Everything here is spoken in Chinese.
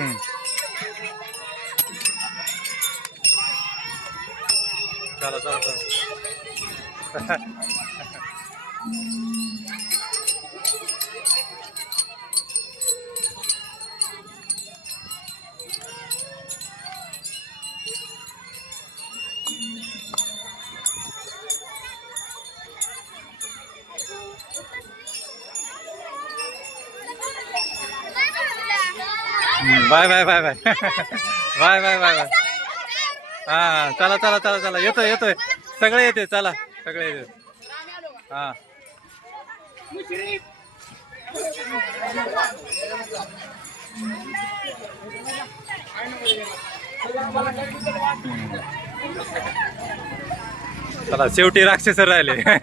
Mm-hmm. 上了上了上了，哈哈。嗯，拜拜拜拜，哈哈哈，拜拜拜拜。हा चला चला चला चला. येतोय येतोय. सगळे येते चला. सगळे येते हा. चला शेवटी राक्षस राहिले.